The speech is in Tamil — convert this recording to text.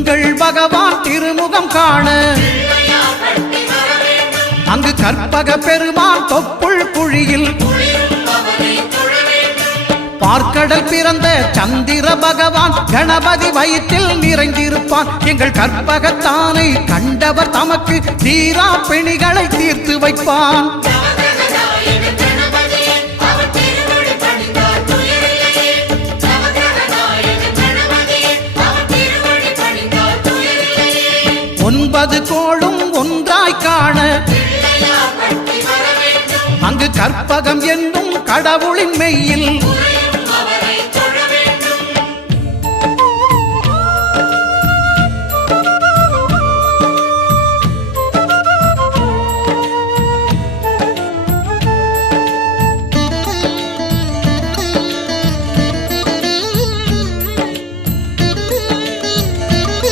எங்கள் பகவான் திருமுகம் காண அங்கு கற்பக பெருமான் தொப்புள் குழியில் பார்க்கடல் பிறந்த சந்திர பகவான் கணபதி வயிற்றில் நிறைந்திருப்பான். எங்கள் கற்பகத்தானை கண்டவர் தமக்கு தீரா பிணிகளை தீர்த்து வைப்பான். ஒன்பது கோளும் ஒன்றாய் காண அங்கு கற்பகம் என்னும் கடவுளின் மெய்யில்